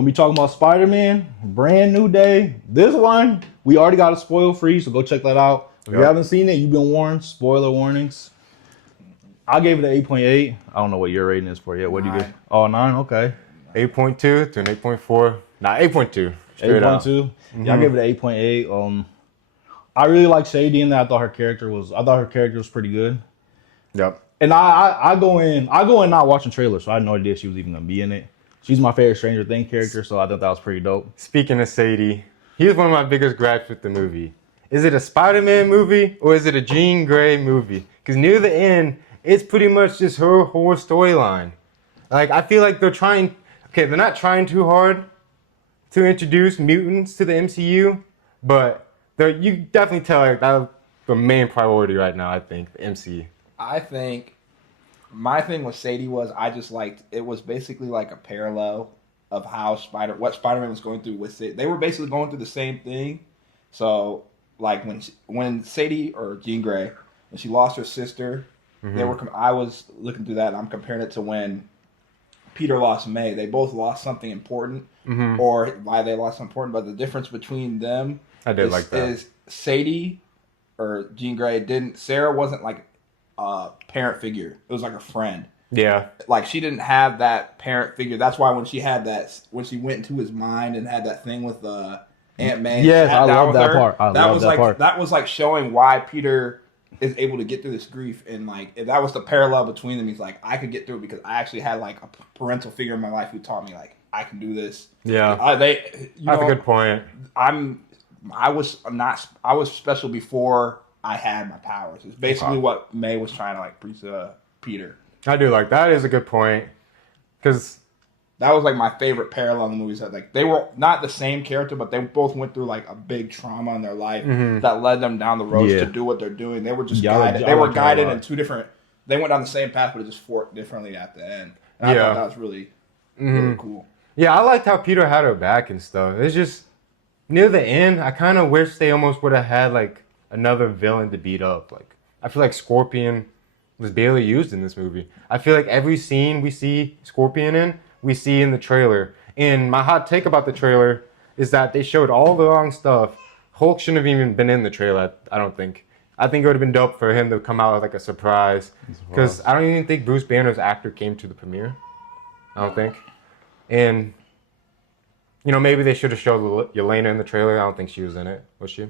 When we talking about Spider-Man, brand new day. This one, we already got a spoil free, so go check that out. If you haven't seen it, you've been warned. Spoiler warnings. I gave it an 8.8. I don't know what your rating is for yet. What do you give? Oh, 9? Okay. 8.2 to an 8.4. Nah, 8.2. 8.2. Yeah, I gave it an 8.8. I really like Sadie in that. I thought her character was pretty good. Yep. And I go in not watching trailers, so I had no idea she was even gonna be in it. She's my favorite Stranger Things character, so I thought that was pretty dope. Speaking of Sadie, here's one of my biggest gripes with the movie. Is it a Spider-Man movie or is it a Jean Grey movie? Because near the end, it's pretty much just her whole storyline. Like, I feel like they're not trying too hard to introduce mutants to the MCU, but you definitely tell like that's the main priority right now, I think, the MCU. I think my thing with Sadie was I just liked it was basically like a parallel of how what Spider-Man was going through with Sadie. They were basically going through the same thing. So like when Sadie or Jean Grey, when she lost her sister, I was looking through that and I'm comparing it to when Peter lost May. They both lost something important, or why they lost something important. But the difference between them is Sadie or Jean Grey Sarah wasn't like a parent figure. It was like a friend. Yeah. Like she didn't have that parent figure. That's why when she went into his mind and had that thing with Aunt May. Yes, I love that part. That was like showing why Peter is able to get through this grief, and like if that was the parallel between them. He's like, I could get through it because I actually had like a parental figure in my life who taught me like I can do this. Yeah, that's a good point. I was special before I had my powers. It's basically what May was trying to like preach to Peter. I do like that. Is a good point because that was like my favorite parallel in the movies. That like they were not the same character, but they both went through like a big trauma in their life that led them down the roads to do what they're doing. They were just guided. They were guided in two different. They went down the same path, but it just forked differently at the end. And I thought that was really cool. Yeah, I liked how Peter had her back and stuff. It's just near the end, I kind of wish they almost would have had like another villain to beat up. Like I feel like Scorpion was barely used in this movie. I feel like every scene we see Scorpion in, we see in the trailer. And my hot take about the trailer is that they showed all the wrong stuff. Hulk shouldn't have even been in the trailer, I don't think. I think it would have been dope for him to come out with like a surprise. Because I don't even think Bruce Banner's actor came to the premiere. I don't think. And, you know, maybe they should have showed Yelena in the trailer. I don't think she was in it. Was she?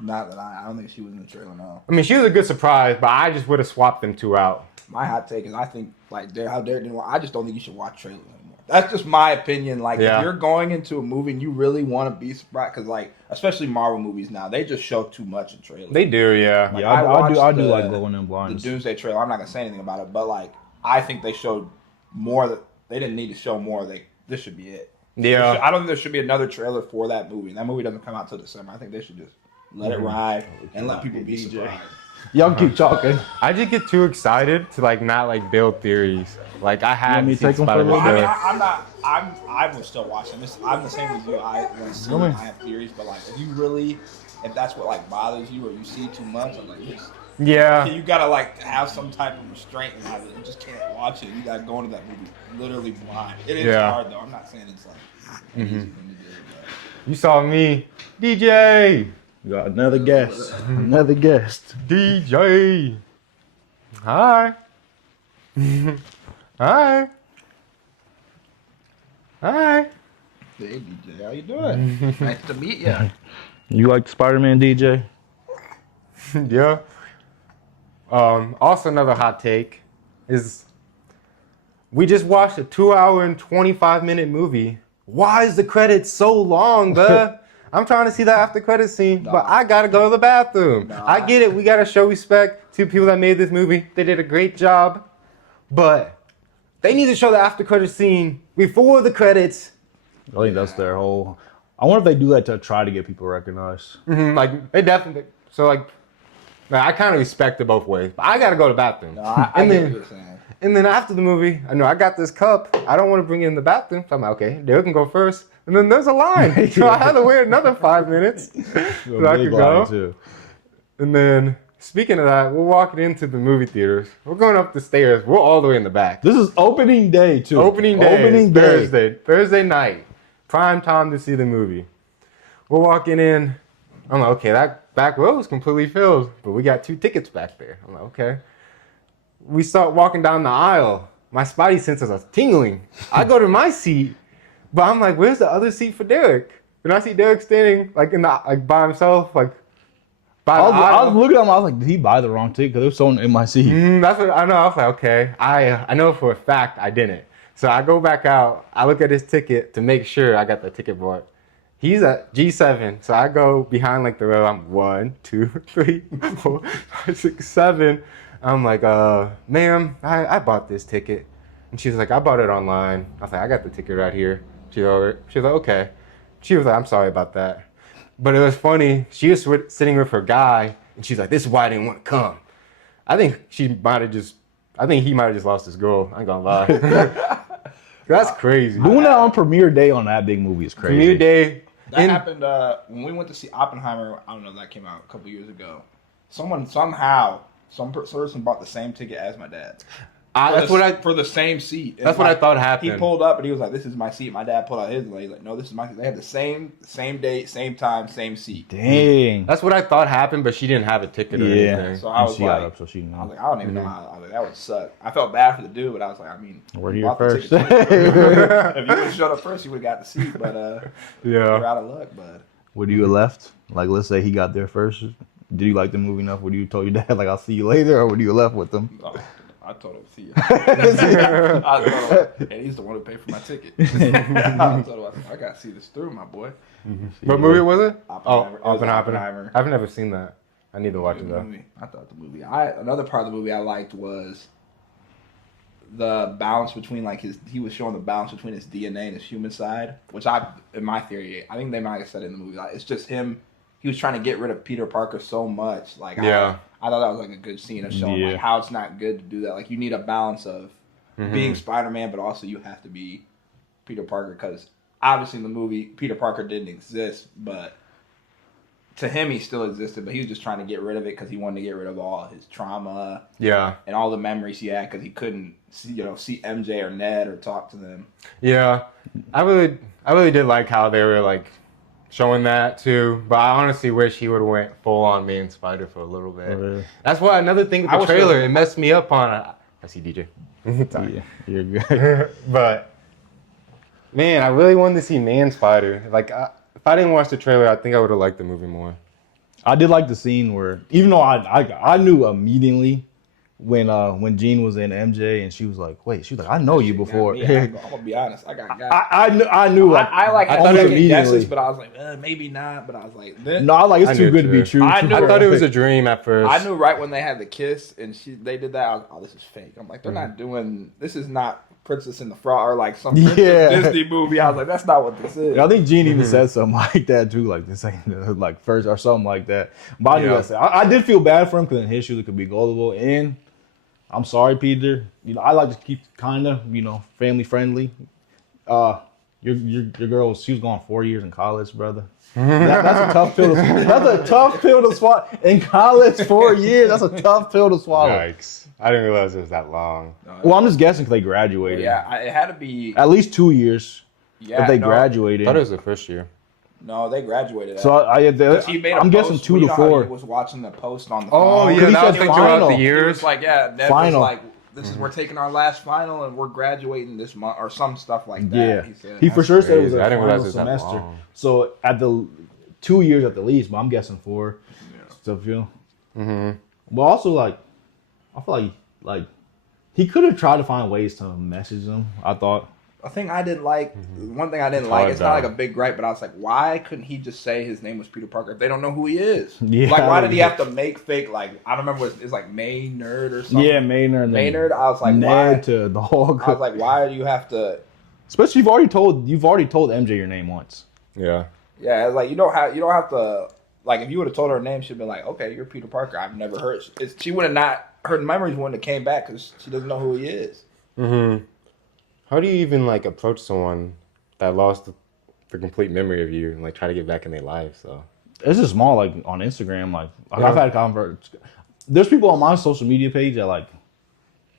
Not that I don't think she was in the trailer, no. I mean, she was a good surprise, but I just would have swapped them two out. My hot take is I think, like, I just don't think you should watch trailers anymore. That's just my opinion. Like, if you're going into a movie and you really want to be surprised, because, like, especially Marvel movies now, they just show too much in trailers. They do, yeah. Like, I do like going in blind. The Doomsday trailer, I'm not going to say anything about it, but, like, I think they showed more that they didn't need to show more. This should be it. Yeah. I don't think there should be another trailer for that movie. And that movie doesn't come out till December. I think they should just let it ride and let people be surprised. Y'all keep talking. I just get too excited to like not like build theories. Like I had to see Spider-Man. Well, I mean, I will still watch them. I'm the same as you. I have theories, but like if that's what like bothers you or you see too much, I'm like, you gotta like have some type of restraint and have it. You just can't watch it. You gotta go into that movie literally blind. It is hard though. I'm not saying it's like an easy thing to do. But. You saw me, DJ. We got another guest. Another guest. DJ. Hi. Hi. Hi. Hey DJ, how you doing? Nice to meet you. You like Spider-Man, DJ? Yeah. Also another hot take is we just watched a 2-hour and 25-minute movie. Why is the credits so long, bruh? I'm trying to see that after credit scene, but I gotta go to the bathroom. I get it. We gotta show respect to people that made this movie. They did a great job, but they need to show the after credit scene before the credits. I think that's their whole. I wonder if they do that to try to get people recognized. Like they definitely. So like, I kind of respect it both ways, but I gotta go to the bathroom. No, I get what you're saying. And then after the movie, I know I got this cup. I don't want to bring it in the bathroom. So I'm like, okay, Dale can go first. And then there's a line. So I had to wait another 5 minutes so I could go. Too. And then, speaking of that, we're walking into the movie theaters. We're going up the stairs. We're all the way in the back. This is opening day, too. Opening day. Thursday night. prime time to see the movie. We're walking in. I'm like, okay, that back row is completely filled, but we got 2 tickets back there. I'm like, okay. We start walking down the aisle. My spidey senses are tingling. I go to my seat, but I'm like, where's the other seat for Derek? And I see Derek standing like by himself, like by the aisle. I was looking at him. I was like, did he buy the wrong ticket? Because there was someone in my seat. That's what I know. I was like, okay. I know for a fact I didn't. So I go back out. I look at his ticket to make sure I got the ticket bought. He's at G7, so I go behind like the row. I'm 1, 2, 3, 4, 5, 6, 7. I'm like, ma'am, I bought this ticket. And she was like, I bought it online. I was like, I got the ticket right here. She was like, okay. She was like, I'm sorry about that. But it was funny. She was sitting with her guy, and she's like, this is why I didn't want to come. I think he might have just lost his girl. I ain't gonna lie. That's crazy. Doing that on premiere day on that big movie is crazy. Premiere day. That happened when we went to see Oppenheimer. I don't know, that came out a couple years ago. Some person bought the same ticket as my dad. For the same seat. And that's what I thought happened. He pulled up and he was like, "This is my seat." My dad pulled out his, and he's like, "No, this is my seat." They had the same date, same time, same seat. Dang. That's what I thought happened, but she didn't have a ticket or anything. So I was she like, got up, so she knew. I was like, I don't even know how. I was like, that would suck. I felt bad for the dude, but I was like, I mean, We're here bought the first. ticket. If you would have showed up first, you would have got the seat. But you're out of luck, bud. Would you have left? Like, let's say he got there first. Did you like the movie enough? Would you told your dad, like, I'll see you later, or would you have left with him? No, I told him, see you. I told him, and he's the one who paid for my ticket. I told him, I got to see this through, my boy. What movie was it? Oppenheimer. Oh, It was Oppenheimer. I've never seen that. I need to watch it though. I thought the movie. Another part of the movie I liked was the balance between he was showing the balance between his DNA and his human side, which in my theory, I think they might have said in the movie, like, it's just him. He was trying to get rid of Peter Parker so much. Like, I thought that was like a good scene of showing like how it's not good to do that. Like, you need a balance of being Spider-Man, but also you have to be Peter Parker, because obviously in the movie Peter Parker didn't exist, but to him he still existed. But he was just trying to get rid of it because he wanted to get rid of all his trauma, and all the memories he had, because he couldn't see MJ or Ned or talk to them. Yeah, I really did like how they were like showing that too, but I honestly wish he would have went full on main Spider for a little bit. Oh, really? That's why another thing with the trailer, it messed me up on. I see DJ. Yeah, you're good. But man, I really wanted to see Man Spider. Like, if I didn't watch the trailer, I think I would have liked the movie more. I did like the scene where, even though I knew immediately when Jean was in MJ and she was like, wait, she was like, I know you before. I'm gonna be honest, I got I knew. I thought it guesses, but I was like, maybe not. But I was like, no, I was like, it's too good to be true. I thought it was a dream at first. I knew right when they had the kiss and they did that. I was like, oh, this is fake. I'm like, they're not doing. This is not Princess and the Frog or like some Disney movie. I was like, that's not what this is. I think Gene even said something like that too, like this ain't like first or something like that. But I knew that. I did feel bad for him because in his shoes it could be gullible. And I'm sorry, Peter. I like to keep kind of family friendly. Your girl, she was gone 4 years in college, brother. That's a tough pill. That's a tough pill to swallow in college. 4 years. That's a tough pill to swallow. Yikes! I didn't realize it was that long. Well, I'm just guessing because they graduated. Yeah, it had to be at least 2 years. Yeah, if they graduated. I thought it was the first year. No, they graduated. So I'm guessing 2 to 4. He was watching the post on the phone. Oh yeah, that was throughout the years. He was like, Ned final. was like, this is we're taking our last final and we're graduating this month or some stuff like that. Yeah, he said. He for sure said it was a I didn't final realize it was semester. So at the 2 years at the least, but I'm guessing 4. Yeah. So feel. But also I feel like he could have tried to find ways to message them. I thought. A thing I didn't like, one thing I didn't like, it's not like a big gripe, but I was like, why couldn't he just say his name was Peter Parker if they don't know who he is? Yeah, like, why did he have to make fake, like, I don't remember, it's like Maynard or something. Yeah, Maynard. Maynard, I was like, Ned why? To the whole. I was like, why do you have to? Especially you've already told MJ your name once. Yeah. Yeah, it's like you don't have to. Like, if you would have told her name, she'd been like, okay, you're Peter Parker. I've never heard. She would have not. Her memories wouldn't have came back because she doesn't know who he is. How do you even like approach someone that lost the complete memory of you and like try to get back in their life? So it's just small, like on Instagram. Like I've had there's people on my social media page that like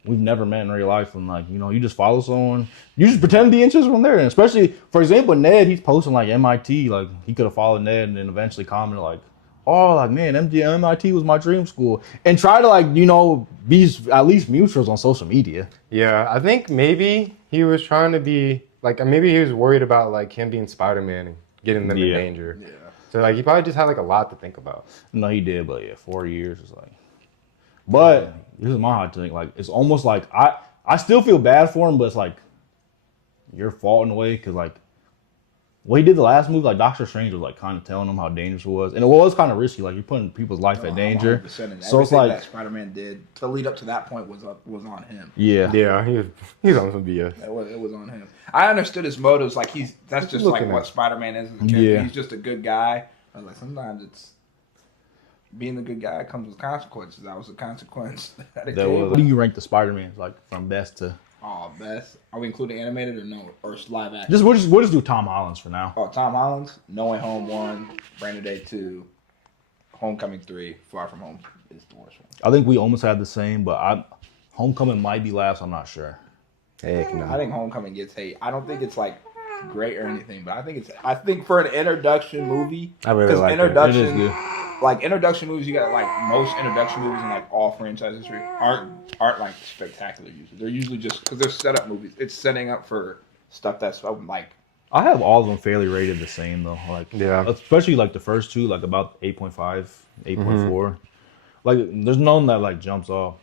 we've never met in real life, and like, you know, you just follow someone, you just pretend to be interested from there. And especially, for example, Ned, he's posting like MIT, like he could have followed Ned and then eventually commented like, oh, like, man, MIT was my dream school, and try to like, you know, be at least mutuals on social media. Yeah, I think maybe he was trying to be like, maybe he was worried about like him being Spider-Man and getting them in danger. Yeah. So like he probably just had like a lot to think about. No, he did, but yeah, 4 years is like. But this is my hot take. Like, it's almost like I still feel bad for him, but it's like your fault in a way, because like what he did the last movie, like Doctor Strange was like kind of telling him how dangerous it was, and it was kind of risky. Like you're putting people's life at danger. 100%. So it's like that Spider-Man did to lead up to that point was on him. yeah, he's on some BS. It was on him. I understood his motives. Like that's just like what Spider-Man is as a character. Yeah. He's just a good guy. I was like, sometimes it's being the good guy comes with consequences. That was a consequence. What do you rank the Spider-Mans like from best to? Oh, best. Are we including animated or no? Or live action? We'll just do Tom Holland's for now. Oh, Tom Holland's No Way Home 1, Brand New Day 2, Homecoming 3, Far From Home is the worst one. I think we almost had the same, but Homecoming might be last. I'm not sure. Heck no. I think Homecoming gets hate. I don't think it's like great or anything, but I think for an introduction movie, I really like It is good. like introduction movies, you got like most introduction movies in like all franchise history aren't like spectacular usually. They're usually just because they're setup movies. It's setting up for stuff that's like. I have all of them fairly rated the same though. Like especially like the first two, like about 8.5, 8.4. Like there's none that like jumps off.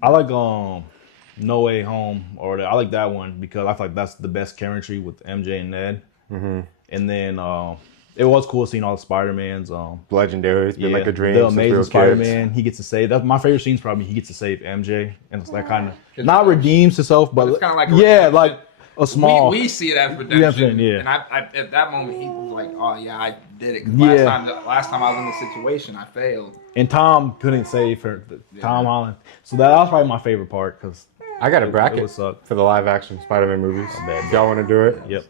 I like No Way Home, or I like that one because I feel like that's the best chemistry with MJ and Ned. And then it was cool seeing all the Spider-Mans. Legendary. It's been like a dream. The Amazing Spider-Man. He gets to save. That's my favorite scene. Is probably he gets to save MJ, and it's that kind of not redeems himself, but it's kind of like like a small. We see it as redemption. Yeah. And I at that moment he was like, oh yeah, I did it. 'Cause Yeah. Last time I was in the situation, I failed. And Tom couldn't save her. Tom Holland. So that was probably my favorite part because I got a bracket would suck. for the live action Spider-Man movies. I bet. Y'all want to do it? Yep.